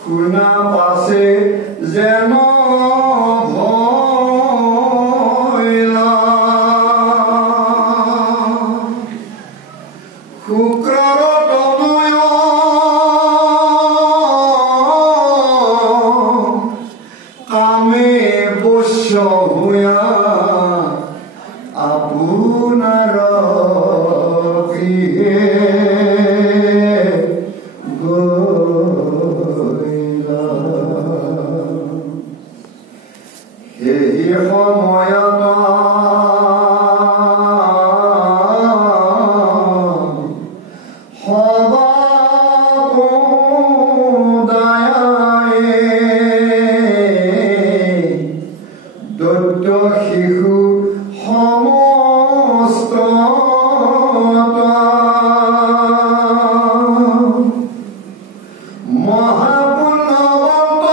শুনা পাছে যেন ভয়লা শুক্ৰৰ তনয় কামে বশ্য হোৱা আপোনাৰ গৃহে গ'লা। সেই সময়ত শিশু সমস্ত মহাপুণ্যৱন্ত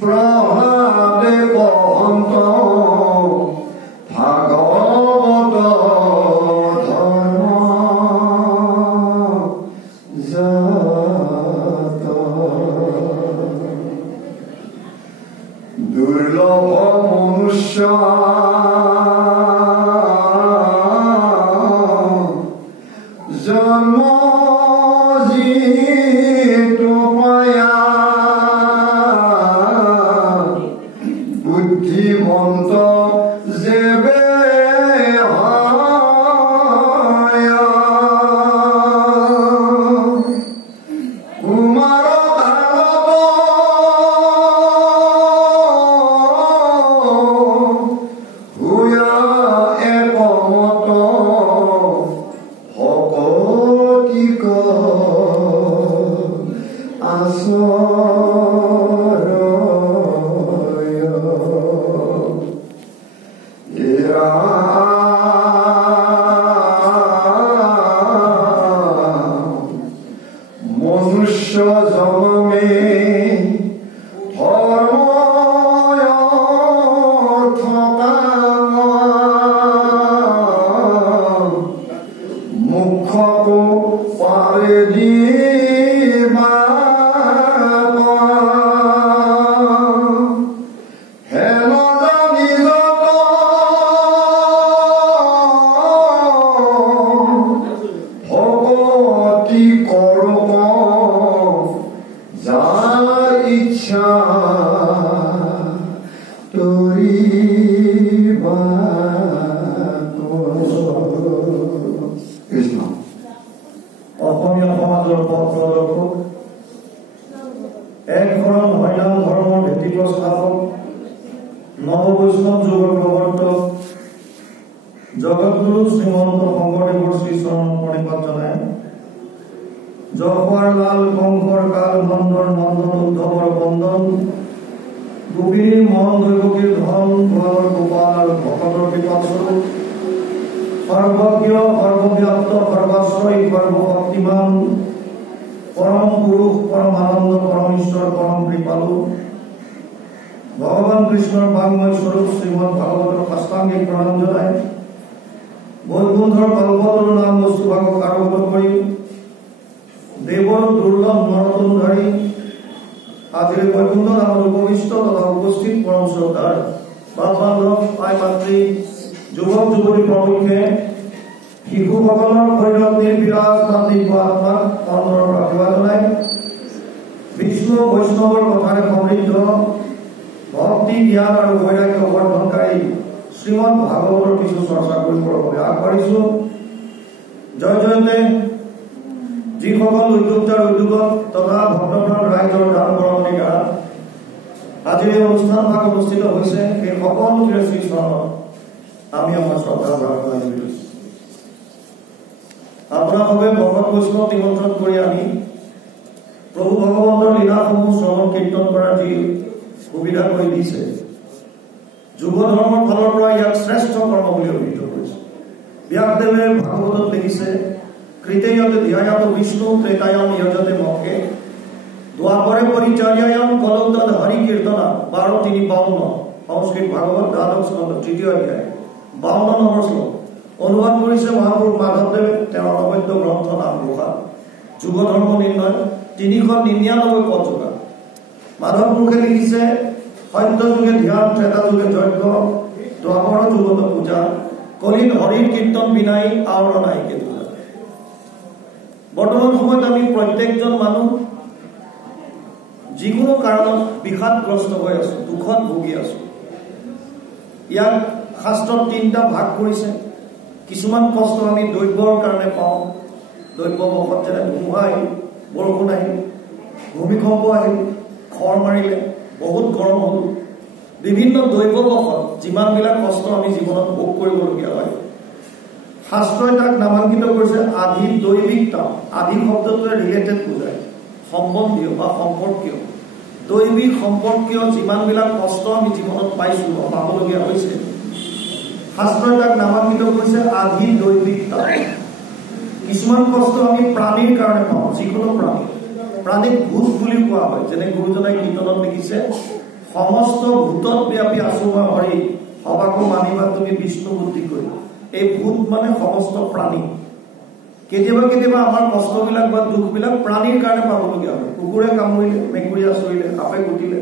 প্ৰভাৱে বহন্ত ভাগৱত ধৰ্ম দুৰ্লভ মনুষ্য জন্ম যিটো পায়া বুদ্ধিমন্ত যেবে কুমাৰ মনুষ্য জনমে মুখকো পাৰে দিবা ইচ্ছা তৰিবা কৃষ্ণ। অসমীয়া সমাজৰ পথ প্ৰদৰ্শক, এক শৰণ হৰিনাম ধৰ্মৰ ভেটি প্ৰস্থাপক, নৱ বৈষ্ণৱ যুগৰ প্ৰৱৰ্তক জগতগুৰু শ্ৰীমন্ত শংকৰদেৱৰ শ্ৰীচৰণ প্ৰণিপাত জনাই জহৰ লাল কংকৰ কাল নন্দৰ নন্দন উদ্ধৱৰ বন্দন গোপীৰ মন দৈৱকীৰ ধন ভগৰ গোপাল আৰু ভকতৰ কৃপাস্বৰূপ সৰ্বজ্ঞ সৰ্বব্যাপ্ত সৰ্বাশ্ৰয়ী সৰ্বশক্তিমান পৰম পুৰুষ পৰম আনন্দ পৰম ঈশ্বৰ পৰম কৃপালু ভগৱান কৃষ্ণৰ বাংময় স্বৰূপ শ্ৰীমদ ভাগৱতৰ সাষ্টাংগিক প্ৰণাম জনাই বৈকুণ্ঠৰ কল্পতৰু নাম বস্তুভাগক আৰোগ্য কৰি দেৱৰ দুৰ্লভ নৰতনুধাৰী আজিৰ বৈকুণ্ঠ নামৰ উপবিষ্ট তথা উপস্থিত পৰম শ্ৰদ্ধাৰ বাল বান্ধৱ আই মাতৃ যুৱক যুৱতী প্ৰমুখ্যে শিশুসকলৰ শৰীৰত নিৰ্বিৰাজ দিব্য আত্মাক অন্তৰৰ আশীৰ্বাদ জনাই বিষ্ণু বৈষ্ণৱৰ কথাৰে সমৃদ্ধ ভক্তি জ্ঞান আৰু বৈৰাগ্য বৰ্ধনকাৰী শ্ৰীমদ ভাগৱতৰ কিছু চৰ্চা কৰিবৰ বাবে আগবাঢ়িছো। জয় জয়তে যিসকল উদ্যোক্তাৰ উদ্যোগত তথা ভক্তপ্ৰাণ ৰাইজৰ দান বৰঙণি দ্বাৰা আজিৰ এই অনুষ্ঠান ভাগ অনুষ্ঠিত হৈছে সেই সকলো শ্ৰী চৰণত আমি আমাৰ শ্ৰদ্ধা প্ৰাৰ্থনা জনাইছো। আপোনালোকে ভকত বৈষ্ণৱ নিমন্ত্ৰণ কৰি আনি প্ৰভু ভগৱন্তৰ লীলাসমূহ শ্ৰৱণ কীৰ্তন কৰাৰ যি সুবিধা কৰি দিছে যুৱ ধৰ্মৰ ফালৰ পৰা ইয়াক শ্ৰেষ্ঠ কৰ্ম বুলি অভিহিত কৰিছে। ব্যাসদেৱে ভাগৱতত লিখিছে কৃতেয়তে ধ্যায়াত বিষ্ণু ত্ৰেতায়াম যজতে মক্ষে দ্বাপরে পরিচর্যায়াম কলৌতদ হরি কীর্তনা 12:3-52 সংস্কৃত ভাগবত দ্বাদশ স্কন্ধ 3য় অধ্যায় 52 নম্বর শ্লোক কৰিছে মহাপুৰুষ মাধৱদেৱে তেওঁৰ অনবদ্য গ্ৰন্থ নামঘোষা যুগ ধৰ্ম নিৰ্ণয় 399 পদ যোগা মাধৱ পুৰুষে লিখিছে সত্য যুগে ধ্যান ত্ৰেতা যুগে যজ্ঞ দ্বাপৰ যুগত পূজা কলিত হৰিৰ কীৰ্তন বিনাই আওৰ নাইকে পূজা বৰ্তমান সময়ত আমি প্ৰত্যেকজন মানুহ যিকোনো কাৰণত বিষাদগ্ৰস্ত হৈ আছো দুখত ভুগি আছো ইয়াক শাস্ত্ৰত 3টা ভাগ কৰিছে কিছুমান কষ্ট আমি দৈব্যৰ কাৰণে পাওঁ দৈব্য বখত যেনে ধুমুহা আহিল বৰষুণ আহিল ভূমিকম্প আহিল খৰ মাৰিলে বহুত গৰম হ'ল বিভিন্ন দৈব্য বখত যিমানবিলাক কষ্ট আমি জীৱনত ভোগ কৰিবলগীয়া হয় শাস্ত্ৰই তাক নামাঙ্কিত কৰিছে আধি দৈবিক তাপ আধি শব্দটোৱে ৰিলেটেড বুজায় সম্বন্ধীয় বা সম্পৰ্কীয় দৈবিক সম্পৰ্কীয় যিমানবিলাক কষ্ট আমি জীৱনত পাইছো পাবলগীয়া হৈছে শাস্ত্ৰই তাক নামাঙ্কিত কৰিছে আধি দৈবিক তাপ কিছুমান কষ্ট আমি প্ৰাণীৰ কাৰণে পাওঁ যিকোনো প্ৰাণীক ভূত বুলি কোৱা হয় যেনে গুৰুজনাই কীৰ্তনত লিখিছে সমস্ত ভূতত ব্যাপী আছো মই হৰি সবাকো মানিবা তুমি বিষ্ণু বুদ্ধি কৰি এই ভূত মানে সমস্ত প্ৰাণী কেতিয়াবা কেতিয়াবা আমাৰ কষ্টবিলাক বা দুখবিলাক প্ৰাণীৰ কাৰণে পাবলগীয়া হয় কুকুৰে কামুৰিলে মেকুৰীয়ে আচৰিলে সাপে কুটিলে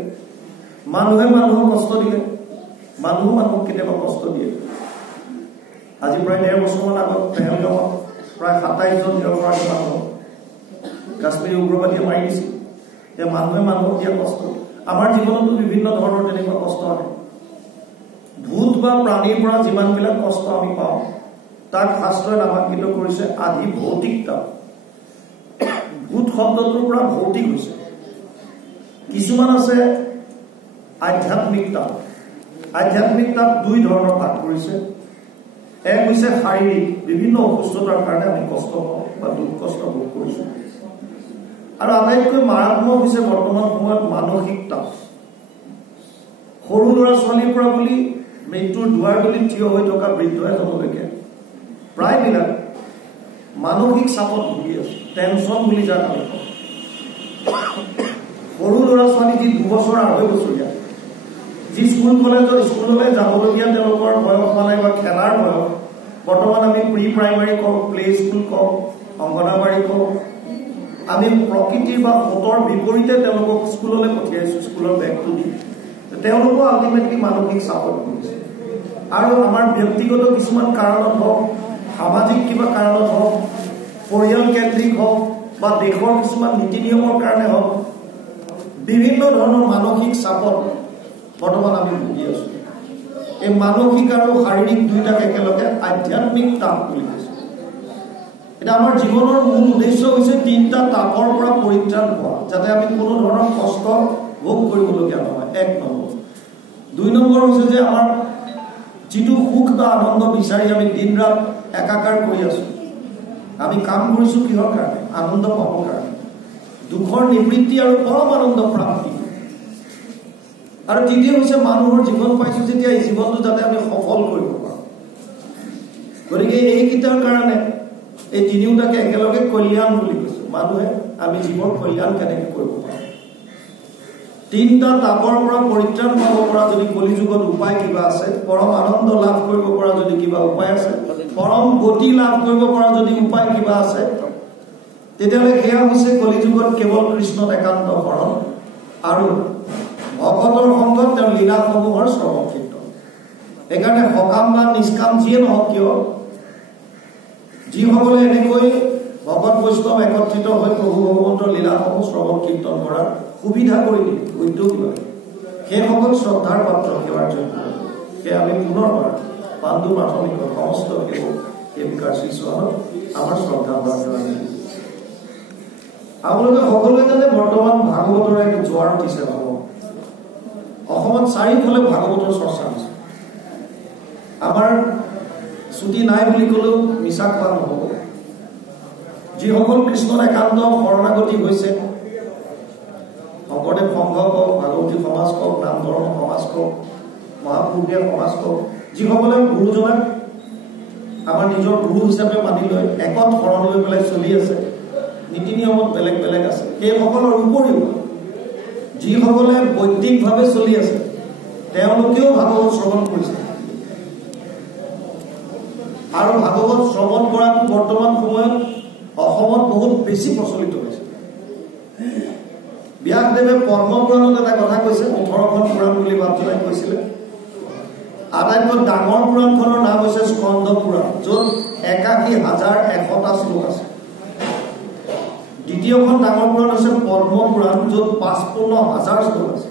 মানুহে মানুহক কষ্ট দিলে মানুহক কেতিয়াবা কষ্ট দিয়ে আজি প্ৰায় 1.5 বছৰমান আগত পেহেলগাঁৱত প্ৰায় 27 জন নিৰপৰাধী মানুহ কাশ্মীৰী উগ্ৰবাদীয়ে মাৰি দিছিল যে মানুহে মানুহক দিয়া কষ্ট আমাৰ জীৱনতো বিভিন্ন ধৰণৰ তেনেকুৱা কষ্ট আহে ভূত বা প্ৰাণীৰ পৰা যিমানবিলাক কষ্ট আমি পাওঁ তাক শাস্ত্ৰই নামাঙ্কিত কৰিছে আধি ভৌতিক তাপ ভূত শব্দটোৰ পৰা ভৌতিক হৈছে কিছুমান আছে আধ্যাত্মিক তাপ 2 ধৰণৰ ভাগ কৰিছে এক হৈছে শাৰীৰিক বিভিন্ন অসুস্থতাৰ কাৰণে আমি কষ্ট পাওঁ বা দুখ কষ্ট ভোগ কৰিছো আৰু আটাইতকৈ মাৰাত্মক হৈছে বৰ্তমান সময়ত মানসিক তাপ সৰু ল'ৰা ছোৱালীৰ পৰা বুলি মৃত্যুৰ দুৱাৰ দলিত থিয় হৈ থকা বৃদ্ধ এজনলৈকে প্ৰায়বিলাক মানসিক চাপত ভুগি আছে টেনচন বুলি যাক আমি কওঁ সৰু ল'ৰা ছোৱালী যি 2 বছৰ 2.5 বছৰীয়া যি স্কুল কলেজত স্কুললৈ যাবলগীয়া তেওঁলোকৰ বয়স মানে বা খেলাৰ বয়স বৰ্তমান আমি প্ৰি প্ৰাইমাৰী কওঁ প্লে স্কুল কওঁ অংগনবাড়ী কওঁ আমি প্ৰকৃতিৰ বা ফটোৰ বিপৰীতে তেওঁলোকক স্কুললৈ পঠিয়াইছো স্কুলৰ বেগটো দি তেওঁলোকো আল্টিমেটলি মানসিক চাপত ভুগিছে আৰু আমাৰ ব্যক্তিগত কিছুমান কাৰণত হওক সামাজিক কিবা কাৰণত হওক পৰিয়াল কেন্দ্ৰিক হওক বা দেশৰ কিছুমান নীতি নিয়মৰ কাৰণে হওক বিভিন্ন ধৰণৰ মানসিক চাপত বৰ্তমান আমি ভুগি আছো এই মানসিক আৰু শাৰীৰিক দুইটাক একেলগে আধ্যাত্মিক তাপ বুলি কৈছে এটা আমাৰ জীৱনৰ মূল উদ্দেশ্য হৈছে 3টা তাপৰ পৰা পৰিত্ৰাণ পোৱা যাতে আমি কোনো ধৰণৰ কষ্ট ভোগ কৰিবলগীয়া নহয় 1 নম্বৰ 2 নম্বৰ হৈছে যে আমাৰ যিটো সুখ বা আনন্দ বিচাৰি আমি দিন ৰাত একাকাৰ কৰি আছো আমি কাম কৰিছো কিহৰ কাৰণে আনন্দ পাবৰ কাৰণে দুখৰ নিবৃত্তি আৰু পৰম আনন্দ প্ৰাপ্তি আৰু তৃতীয় হৈছে মানুহৰ জীৱন পাইছো যেতিয়া এই জীৱনটো যাতে আমি সফল কৰিব পাৰো গতিকে এইকেইটাৰ কাৰণে এই তিনিওটাকে একেলগে কল্যাণ বুলি কৈছো মানুহে আমি জীৱন কল্যাণ কেনেকৈ কৰিব পাৰো 3টা তাপৰ পৰা পৰিত্ৰাণ পাব পৰা যদি কলি যুগত উপায় কিবা আছে পৰম আনন্দ লাভ কৰিব পৰা যদি কিবা উপায় আছে পৰম গতি লাভ কৰিব পৰা যদি উপায় কিবা আছে তেতিয়াহ'লে সেয়া হৈছে কলি যুগত কেৱল কৃষ্ণত একান্ত শৰণ আৰু ভকতৰ সংগত তেওঁৰ লীলাসমূহৰ শ্ৰৱণ কীৰ্তন সেইকাৰণে সকাম বা নিষ্কাম যিয়ে নহওক কিয় যিসকলে এনেকৈ ভকত বৈষ্ণৱ একত্ৰিত হৈ প্ৰভু ভগৱন্তৰ লীলাসমূহ শ্ৰৱণ কীৰ্তন কৰাৰ সুবিধা কৰি দিয়ে উদ্যোগ লয় সেইসকল শ্ৰদ্ধাৰ পাত্ৰ সেৱাৰ যোগ্য সেয়া আমি পুনৰবাৰ পাণ্ডু প্ৰাথমিকৰ সমস্ত সেৱক সেৱিকাৰ শিশুসকলক আমাৰ শ্ৰদ্ধা প্ৰাৰ্থনা আপোনালোকে সকলোৱে জানে বৰ্তমান ভাগৱতৰ এক জোৱাৰ উঠিছে অসমত চাৰিওফালে ভাগৱতৰ চৰ্চা হৈছে আমাৰ ছুটি নাই বুলি ক'লেও মিছা কোৱা নহ'ব যিসকল কৃষ্ণৰ একান্ত শৰণাগতি হৈছে শংকৰদেৱ সংঘ কওক ভাগৱতী সমাজ কওক নাম ধৰ্ম সমাজ কওক মহাপুৰুষীয়া সমাজ কওক যিসকলে গুৰুজনাক আমাৰ নিজৰ গুৰু হিচাপে মানি লৈ একত শৰণ লৈ পেলাই চলি আছে নীতি নিয়মত বেলেগ বেলেগ আছে সেইসকলৰ উপৰিও যিসকলে বৈদিকভাৱে চলি আছে তেওঁলোকেও ভাগৱত শ্ৰৱণ কৰিছে আৰু ভাগৱত শ্ৰৱণ কৰাটো বৰ্তমান সময়ত অসমত বহুত বেছি প্ৰচলিত হৈছে। ব্যাসদেৱে পদ্মপুৰাণত এটা কথা কৈছে, 18খন পুৰাণ বুলি বাদ জনাই কৈছিলে। আটাইতকৈ ডাঙৰ পুৰাণখনৰ নাম হৈছে স্কন্দ পুৰাণ, য'ত 81,100টা শ্লোক আছে। দ্বিতীয়খন ডাঙৰ পুৰাণ হৈছে পদ্ম পুৰাণ, য'ত 55,000 শ্লোক আছে।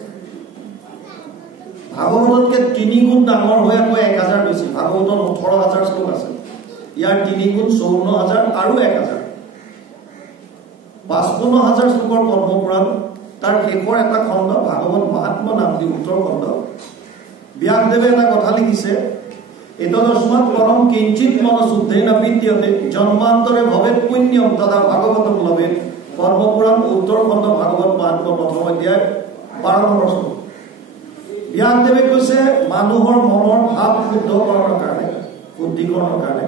ভাগৱততকৈ 3 গুণ ডাঙৰ হৈ আকৌ 1,000 বেছি। ভাগৱতত 18,000 শ্লোক আছে, ইয়াৰ 3 গুণ 54,000 আৰু 1,000। 55,000 শ্লোকৰ পদ্মপুৰাণ, তাৰ শেষৰ এটা খণ্ড ভাগৱত মহাত্মা নাম দি উত্তৰ খণ্ড। ব্যাসদেৱে এটা কথা লিখিছে, এতদস্মাৎ পৰম কিঞ্চিত মনশুদ্ধেন বিদ্যতে জন্মান্তৰে ভৱেৎ পুণ্যম তথা ভাগৱতম লভেৎ। পদ্মপুৰাণ উত্তৰ খণ্ড ভাগৱত মহাত্মা প্ৰথম অধ্যায় 12 নম্বৰ শ্লোক। ব্যাসদেৱে কৈছে মানুহৰ মনৰ ভাৱ শুদ্ধকৰণৰ কাৰণে, শুদ্ধিকৰণৰ কাৰণে,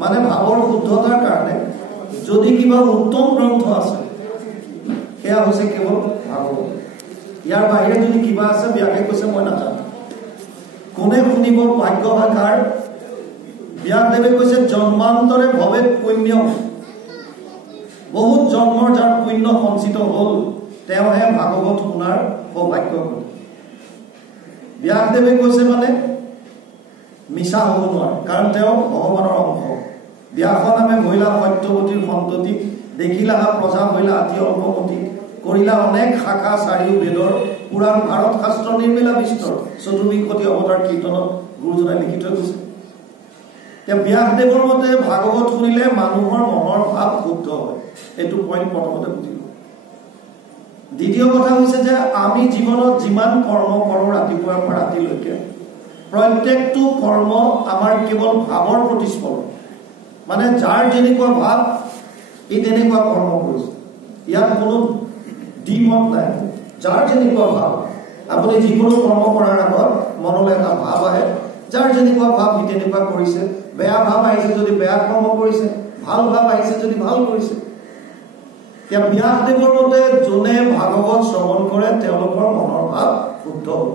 মানে ভাৱৰ শুদ্ধতাৰ কাৰণে যদি কিবা উত্তম গ্ৰন্থ আছে সেয়া হৈছে কেৱল ভাগৱত। ইয়াৰ বাহিৰে যদি কিবা আছে ব্যাসে কৈছে মই নাজানো। কোনে শুনিব ভাগ্যভাষাৰ? ব্যাসদেৱে কৈছে জন্মান্তৰে ভৱেৎ পুণ্যম, বহুত জন্মৰ যাৰ পুণ্য সঞ্চিত হ'ল তেওঁহে ভাগৱত শুনাৰ সৌভাগ্য হ'ল। ব্যাসদেৱে কৈছে মানে মিছা হ'ব নোৱাৰে, কাৰণ তেওঁ ভগৱানৰ অংশ। ব্যাস নামে মহিলা সত্যৱতীৰ সন্ততি, দেখিলা প্ৰজা মহিলা আতি অল্পমতি, কৰিলা অনেক শাখা চাৰিও বেদৰ, পুৰাণ ভাৰত শাস্ত্ৰ নিৰ্মিলা বিস্তৰ। চতুৰ্বিংশতি অৱতাৰ কীৰ্তনত গুৰুজনাই লিখি থৈ গৈছে। এতিয়া ব্যাসদেৱৰ মতে ভাগৱত শুনিলে মানুহৰ মনৰ ভাৱ শুদ্ধ হয়। এইটো পইণ্ট প্ৰথমতে বুজিব। দ্বিতীয় কথা হৈছে যে আমি জীৱনত যিমান কৰ্ম কৰোঁ ৰাতিপুৱাৰ পৰা ৰাতিলৈকে, প্ৰত্যেকটো কৰ্ম আমাৰ কেৱল ভাৱৰ প্ৰতিস্ফলন। মানে যাৰ যেনেকুৱা ভাৱ ই তেনেকুৱা কৰ্ম কৰিছে, ইয়াত কোনো দ্বিমত নাই। যাৰ যেনেকুৱা ভাৱ, আপুনি যিকোনো কৰ্ম কৰাৰ আগত মনলৈ এটা ভাৱ আহে, যাৰ যেনেকুৱা ভাৱ সি তেনেকুৱা কৰিছে। বেয়া ভাৱ আহিছে যদি বেয়া কৰ্ম কৰিছে, ভাল ভাৱ আহিছে যদি ভাল কৰিছে। এতিয়া ব্যাসদেৱৰ মতে যোনে ভাগৱত শ্ৰৱণ কৰে তেওঁলোকৰ মনৰ ভাৱ শুদ্ধ হ'ব।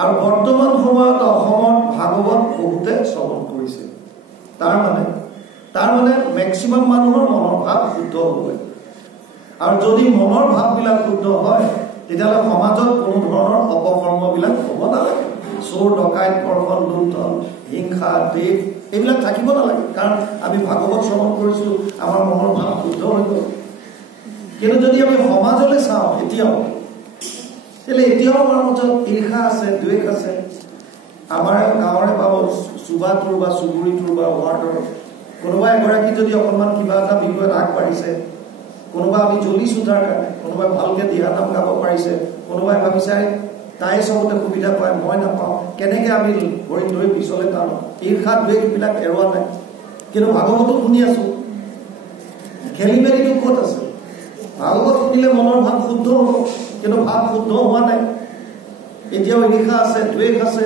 আৰু বৰ্তমান সময়ত অসমত ভাগৱত বহুতে শ্ৰৱণ কৰিছে। তাৰ মানে মেক্সিমাম মানুহৰ মনৰ ভাৱ শুদ্ধ হ'ব। আৰু যদি মনৰ ভাৱবিলাক শুদ্ধ হয় তেতিয়াহ'লে সমাজত কোনো ধৰণৰ অপকৰ্মবিলাক হ'ব নালাগে। চোৰ ডকাইত ধৰ্ষণ লুণ্ঠন হিংসা দেশ এইবিলাক থাকিব নালাগে, কাৰণ আমি ভাগৱত শ্ৰৱণ কৰিছোঁ, আমাৰ মনৰ ভাৱ শুদ্ধ হৈ গ'ল। কিন্তু যদি আমি সমাজলৈ চাওঁ এতিয়াও আমাৰ মাজত ঈৰ্ষা আছে, দ্বেষ আছে। আমাৰ গাঁৱৰে বা চুবাটোৰ বা চুবুৰীটোৰ বা ৱাৰ্ডৰ কোনোবা এগৰাকী যদি অকণমান কিবা এটা বিষয়ত আগবাঢ়িছে, কোনোবা আমি জ্বলিছোঁ তাৰ কাৰণে, কোনোবাই ভালকৈ দিহা নাম গাব পাৰিছে, কোনোবাই ভাবিছে তাই চবতে সুবিধা পায় মই নাপাওঁ, কেনেকৈ আমি ভৰিত ধৰি পিছলৈ টানো। ঈৰ্ষা দ্বেষবিলাক এৰোৱা নাই। কিন্তু ভাগৱতো শুনি আছোঁ, খেলি মেলিটো ক'ত আছে? ভাগৱত শুনিলে মনৰ ভাৱ শুদ্ধ হ'ব, কিন্তু ভাৱ শুদ্ধ হোৱা নাই। এতিয়াও ঈৰ্ষা আছে, দ্বেষ আছে,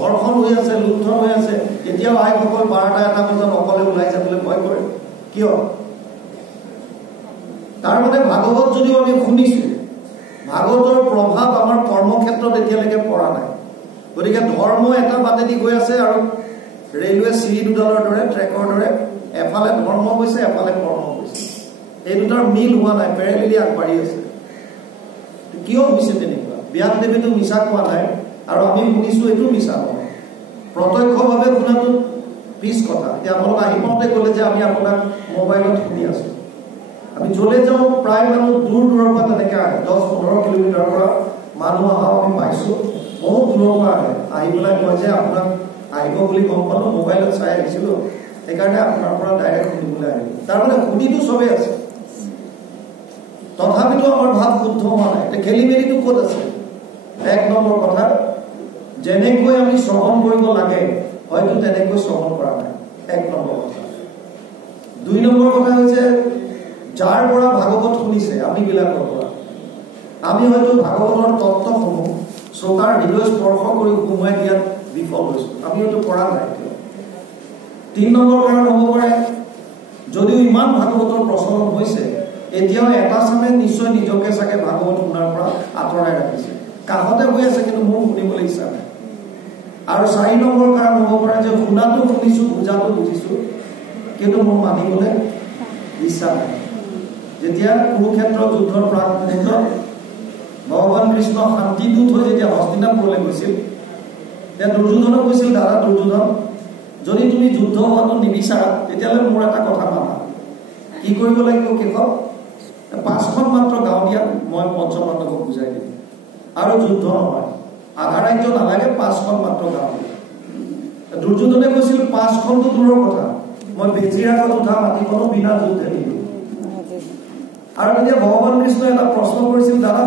ধৰ্ষণ হৈ আছে, লুণ্ঠন হৈ আছে। এতিয়াও আইসকল 12টা-1টা বজাত অকলে ওলাই যাবলৈ ভয় কৰে। কিয়? তাৰ মানে ভাগৱত যদিও আমি শুনিছোঁ, ভাগৱতৰ প্ৰভাৱ আমাৰ কৰ্মক্ষেত্ৰত এতিয়ালৈকে পৰা নাই। গতিকে ধৰ্ম এটা বাটেদি গৈ আছে আৰু ৰেলৱে চিৰি দুডালৰ দৰে, ট্ৰেকৰ দৰে এফালে ধৰ্ম গৈছে, এফালে কৰ্ম গৈছে। এই দুটাৰ মিল হোৱা নাই, পেৰেলিলি আগবাঢ়ি আছে। কিয় হৈছে তেনেকুৱা? ব্যাসদেৱেতো মিছা কোৱা নাই, আৰু আমি শুনিছোঁ এইটো মিছা নহয়। প্ৰত্যক্ষভাৱে শুনাটো পিছ কথা। এতিয়া আপোনালোক আহি পাওঁতে ক'লে যে আমি আপোনাক মোবাইলত শুনি আছোঁ। আমি য'লে যাওঁ প্ৰায় মানুহ দূৰ দূৰৰ পৰা তেনেকৈ আহে, 10-15 কিলোমিটাৰৰ পৰা মানুহ অহাও আমি পাইছোঁ। বহুত দূৰৰ পৰা আহি পেলাই কয় যে আপোনাক আহিব বুলি গম পালোঁ, মোবাইলত চাই আহিছিলোঁ, সেইকাৰণে আপোনাৰ পৰা ডাইৰেক্ট শুনিবলৈ আহিলোঁ। তাৰমানে শুনিটো চবেই আছে, তথাপিতো আমাৰ ভাৱ শুদ্ধ হোৱা নাই। এতিয়া খেলি মেলিটো ক'ত আছে? 1 নম্বৰ কথা, যেনেকৈ আমি শ্ৰৱণ কৰিব লাগে হয়তো তেনেকৈ শ্ৰৱণ কৰা নাই। 1 নম্বৰ কথা। 2 নম্বৰ কথা হৈছে যাৰ পৰা ভাগৱত শুনিছে আমিবিলাকৰ পৰা, আমি হয়তো ভাগৱতৰ তত্ত্বসমূহ শ্ৰোতাৰ হৃদয় স্পৰ্শ কৰি সোমোৱাই দিয়াত বিফল হৈছোঁ। আমি হয়তো কৰা নাই। 3 নম্বৰ কাৰণ হ'ব পাৰে, যদিও ইমান ভাগৱতৰ প্ৰচলন হৈছে, এতিয়াও এটা চামে নিশ্চয় নিজকে চাগে ভাগৱত শুনাৰ পৰা আঁতৰাই ৰাখিছে। কাষতে হৈ আছে কিন্তু মোৰ শুনিবলৈ ইচ্ছা নাই। আৰু 4 নম্বৰ কাৰণ হ'ব পাৰে যে শুনাটো শুনিছো বুজাটো বুজিছো কিন্তু মোৰ মানিবলৈ ইচ্ছা নাই যেতিয়া কুৰুক্ষেত্ৰ যুদ্ধৰ প্ৰাক মুহূৰ্তত ভগৱান কৃষ্ণ শান্তিদূত হৈ যেতিয়া হস্তিনাপুৰলৈ গৈছিল তেতিয়া দুৰ্যোধনক কৈছিল দাদা দুৰ্যোধন যদি তুমি যুদ্ধ হোৱাটো নিবিচাৰা তেতিয়াহ'লে মোৰ এটা কথা মানা কি কৰিব লাগিব কেশৱ 5খন মাত্ৰ গাঁও দিয়া মই পঞ্চপাণ্ডৱক বুজাই দিম আৰু যুদ্ধ নহয় আধা ৰাজ্য নালাগে 5খন মাত্ৰ গাঁও দুৰ্যোধনে কৈছিল 5খনটো দূৰৰ কথা মই বেজিৰ আগত উঠা মাটিখনো বিনা যুদ্ধে দিলো আৰু তেতিয়া ভগৱান কৃষ্ণই এটা প্ৰশ্ন কৰিছিল দাদা